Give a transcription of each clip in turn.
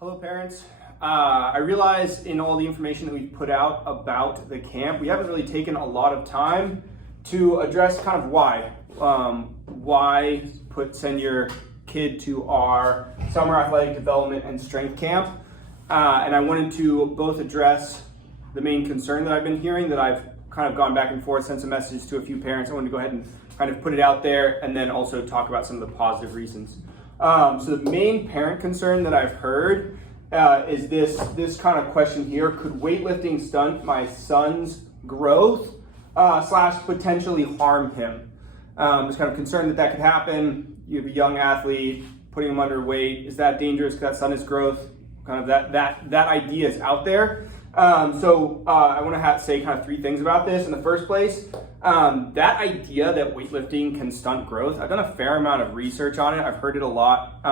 Hello parents. I realize in all the information that we've put out about the camp, we haven't really taken a lot of time to address kind of why. Send your kid to our summer athletic development and strength camp. And I wanted to both address the main concern that I've been hearing, that I've kind of gone back and forth, sent some messages to a few parents. I wanted to go ahead and kind of put it out there and then also talk about some of the positive reasons. So the main parent concern that I've heard is this kind of question here: could weightlifting stunt my son's growth / potentially harm him? This kind of concern that could happen. You have a young athlete, putting him underweight. Is that dangerous? Could that stunt his growth? Kind of that idea is out there. I want to say kind of three things about this. In the first place, that idea that weightlifting can stunt growth, I've done a fair amount of research on it. I've heard it a lot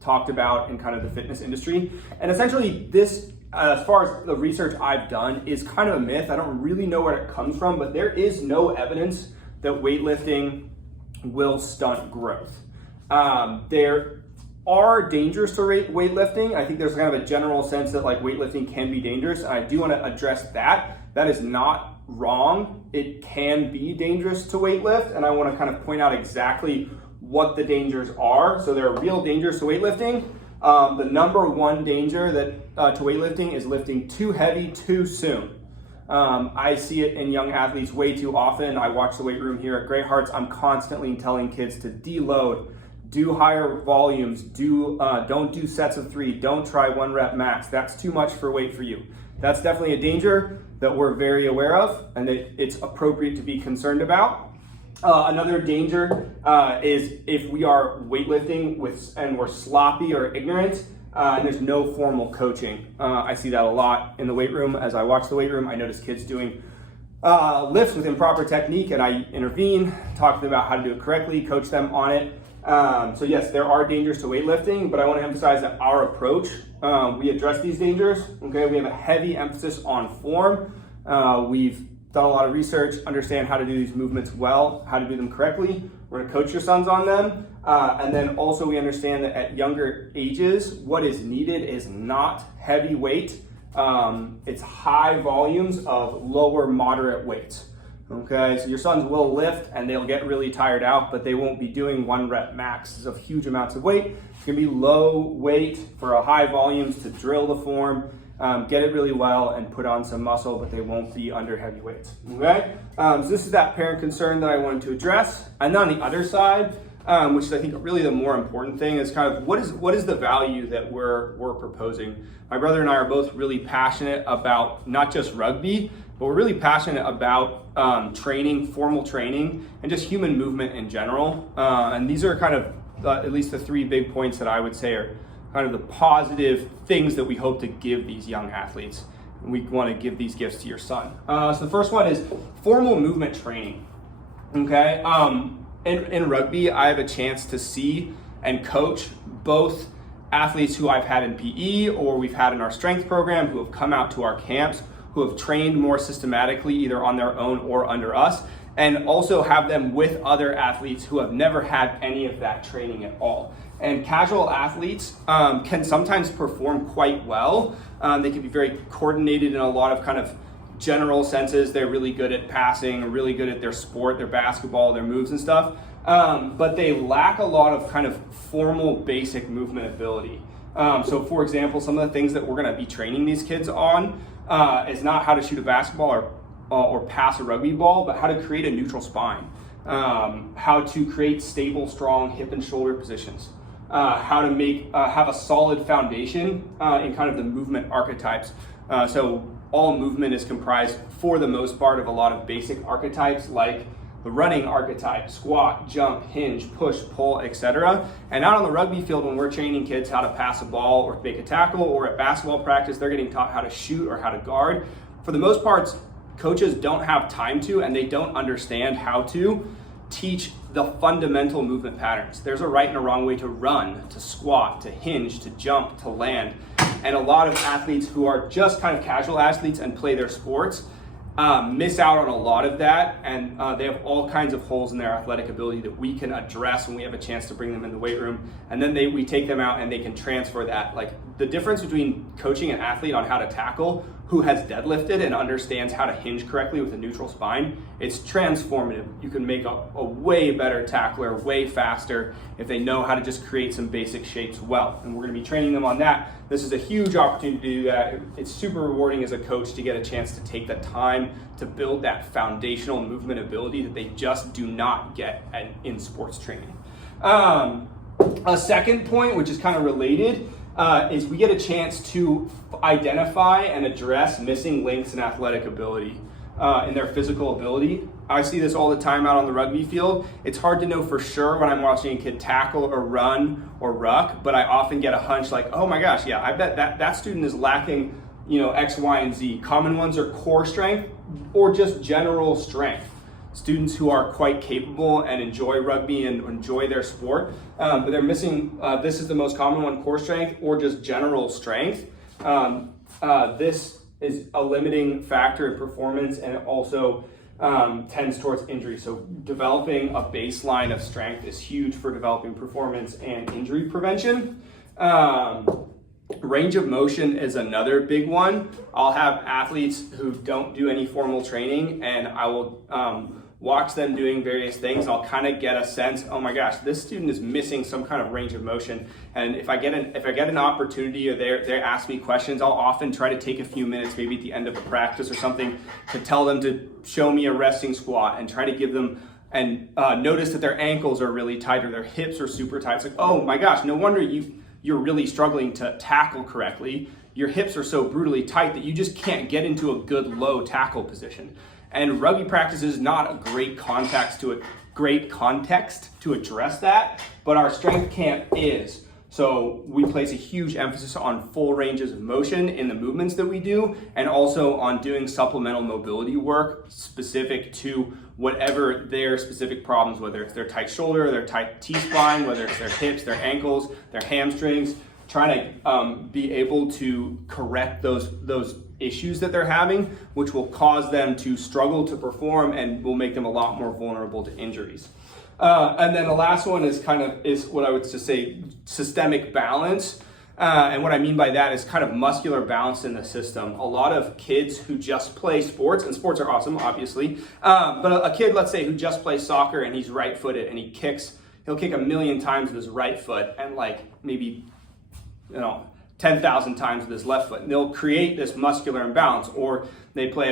talked about in kind of the fitness industry. And essentially this, as far as the research I've done, is kind of a myth. I don't really know where it comes from, but there is no evidence that weightlifting will stunt growth. There are dangers to weightlifting. I think there's kind of a general sense that like weightlifting can be dangerous. And I do want to address that. That is not wrong. It can be dangerous to weightlift. And I want to kind of point out exactly what the dangers are. So there are real dangers to weightlifting. The number one danger to weightlifting is lifting too heavy too soon. I see it in young athletes way too often. I watch the weight room here at Great Hearts. I'm constantly telling kids to deload, do higher volumes, don't do sets of 3, don't try 1 rep max. That's too much for weight for you. That's definitely a danger that we're very aware of and that it's appropriate to be concerned about. Another danger is if we are weightlifting and we're sloppy or ignorant and there's no formal coaching. I see that a lot in the weight room. As I watch the weight room, I notice kids doing lifts with improper technique, and I intervene, talk to them about how to do it correctly, coach them on it. So yes, there are dangers to weightlifting, but I want to emphasize that our approach, we address these dangers. Okay, we have a heavy emphasis on form. We've done a lot of research, understand how to do these movements well, how to do them correctly. We're going to coach your sons on them. And then also we understand that at younger ages, what is needed is not heavy weight. It's high volumes of lower moderate weights. Okay, so your sons will lift and they'll get really tired out, but they won't be doing 1 rep max of huge amounts of weight. It's gonna be low weight for a high volumes to drill the form, get it really well and put on some muscle, but they won't be under heavy weights, okay? So this is that parent concern that I wanted to address. And then on the other side, which is I think really the more important thing, is kind of what is the value that we're proposing. My brother and I are both really passionate about not just rugby, but we're really passionate about training, formal training, and just human movement in general. And these are kind of at least the 3 big points that I would say are kind of the positive things that we hope to give these young athletes. We want to give these gifts to your son. So the first one is formal movement training. Okay, in rugby, I have a chance to see and coach both athletes who I've had in PE or we've had in our strength program who have come out to our camps, who have trained more systematically either on their own or under us, and also have them with other athletes who have never had any of that training at all. And casual athletes can sometimes perform quite well. They can be very coordinated in a lot of kind of general senses. They're really good at passing, really good at their sport, their basketball, their moves and stuff. But they lack a lot of kind of formal basic movement ability. So for example, some of the things that we're gonna be training these kids on is not how to shoot a basketball or pass a rugby ball, but how to create a neutral spine, how to create stable, strong hip and shoulder positions, how to have a solid foundation in kind of the movement archetypes. So all movement is comprised for the most part of a lot of basic archetypes like the running archetype, squat, jump, hinge, push, pull, etc. And out on the rugby field, when we're training kids how to pass a ball or make a tackle, or at basketball practice, they're getting taught how to shoot or how to guard. For the most part, coaches don't have time to, and they don't understand how to teach the fundamental movement patterns. There's a right and a wrong way to run, to squat, to hinge, to jump, to land. And a lot of athletes who are just kind of casual athletes and play their sports miss out on a lot of that, and they have all kinds of holes in their athletic ability that we can address when we have a chance to bring them in the weight room, and then we take them out and they can transfer that. Like the difference between coaching an athlete on how to tackle who has deadlifted and understands how to hinge correctly with a neutral spine, it's transformative. You can make a way better tackler, way faster, if they know how to just create some basic shapes well. And we're gonna be training them on that. This is a huge opportunity to do that. It's super rewarding as a coach to get a chance to take the time to build that foundational movement ability that they just do not get in sports training. A second point, which is kind of related, is we get a chance to identify and address missing links in athletic ability, in their physical ability. I see this all the time out on the rugby field. It's hard to know for sure when I'm watching a kid tackle or run or ruck, but I often get a hunch like, oh my gosh, yeah, I bet that student is lacking, X, Y, and Z. Common ones are core strength or just general strength. Students who are quite capable and enjoy rugby and enjoy their sport, but they're missing, this is the most common one, core strength or just general strength. This is a limiting factor in performance, and it also tends towards injury. So developing a baseline of strength is huge for developing performance and injury prevention. Range of motion is another big one. I'll have athletes who don't do any formal training, and I will watch them doing various things. I'll kind of get a sense, oh my gosh, this student is missing some kind of range of motion. And if I get an opportunity or they ask me questions, I'll often try to take a few minutes, maybe at the end of a practice or something, to tell them to show me a resting squat and try to give them and notice that their ankles are really tight or their hips are super tight. It's like, oh my gosh, no wonder you're really struggling to tackle correctly. Your hips are so brutally tight that you just can't get into a good low tackle position. And rugby practice is not a great context to address that, but our strength camp is. So we place a huge emphasis on full ranges of motion in the movements that we do, and also on doing supplemental mobility work specific to whatever their specific problems, whether it's their tight shoulder, their tight T-spine, whether it's their hips, their ankles, their hamstrings, trying to be able to correct those issues that they're having, which will cause them to struggle to perform and will make them a lot more vulnerable to injuries. And then the last one is what I would just say systemic balance. And what I mean by that is kind of muscular balance in the system. A lot of kids who just play sports, and sports are awesome, obviously, but a kid, let's say, who just plays soccer and he's right-footed and he'll kick 1,000,000 times with his right foot and maybe 10,000 times with his left foot. And they'll create this muscular imbalance, or they play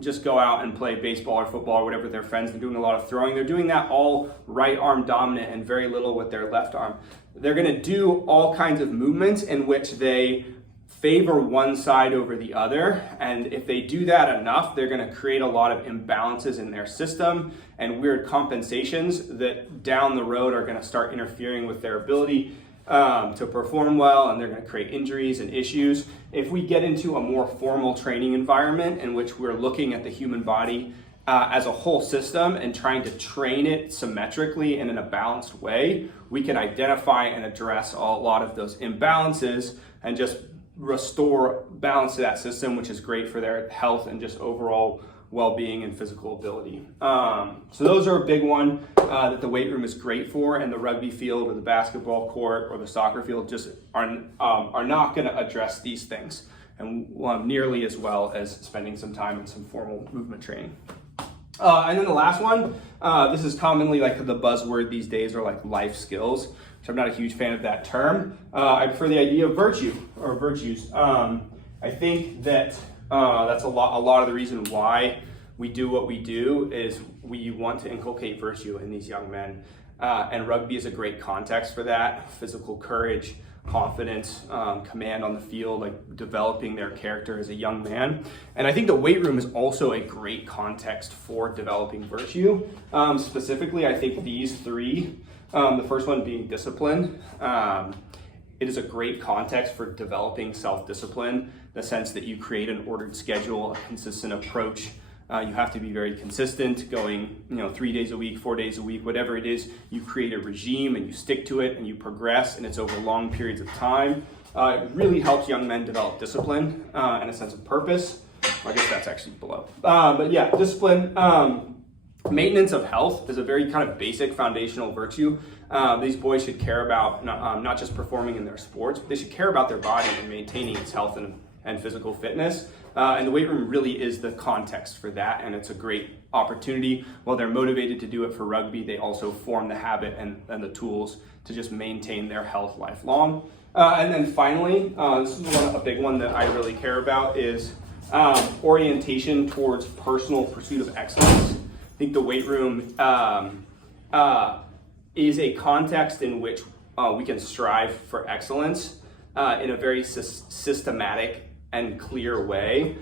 just go out and play baseball or football or whatever with their friends. They're doing a lot of throwing. They're doing that all right arm dominant and very little with their left arm. They're going to do all kinds of movements in which they favor one side over the other. And if they do that enough, they're going to create a lot of imbalances in their system and weird compensations that down the road are going to start interfering with their ability to perform well, and they're going to create injuries and issues. If we get into a more formal training environment in which we're looking at the human body as a whole system and trying to train it symmetrically and in a balanced way, we can identify and address a lot of those imbalances and just restore balance to that system, which is great for their health and just overall well-being and physical ability. So those are a big one that the weight room is great for, and the rugby field or the basketball court or the soccer field just are not going to address these things and nearly as well as spending some time in some formal movement training. And then the last one, this is commonly the buzzword these days, are life skills, which I'm not a huge fan of that term. I prefer the idea of virtue or virtues. I think that that's a lot of the reason why we do what we do is we want to inculcate virtue in these young men. And rugby is a great context for that. Physical courage, confidence, command on the field, developing their character as a young man. And I think the weight room is also a great context for developing virtue. Specifically, I think these three, the first one being discipline, it is a great context for developing self-discipline, in the sense that you create an ordered schedule, a consistent approach. You have to be very consistent, going 3 days a week, 4 days a week, whatever it is. You create a regime and you stick to it and you progress, and it's over long periods of time. It really helps young men develop discipline and a sense of purpose. I guess that's actually below. But yeah, discipline. Maintenance of health is a very kind of basic foundational virtue. These boys should care about not just performing in their sports, but they should care about their body and maintaining its health and physical fitness. And the weight room really is the context for that, and it's a great opportunity. While they're motivated to do it for rugby, they also form the habit and the tools to just maintain their health lifelong. And then finally, this is a big one that I really care about, is orientation towards personal pursuit of excellence. I think the weight room is a context in which we can strive for excellence in a very systematic and clear way.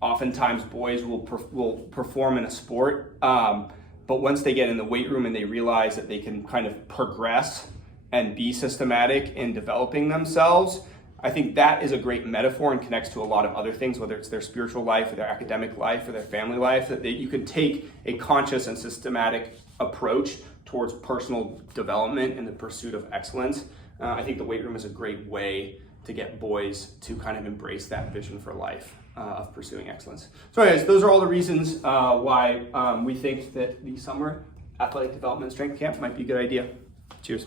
Oftentimes boys will perform in a sport, but once they get in the weight room and they realize that they can kind of progress and be systematic in developing themselves, I think that is a great metaphor and connects to a lot of other things, whether it's their spiritual life or their academic life or their family life, that you can take a conscious and systematic approach towards personal development in the pursuit of excellence. I think the weight room is a great way to get boys to kind of embrace that vision for life of pursuing excellence. So anyways, those are all the reasons why we think that the summer athletic development strength camp might be a good idea. Cheers.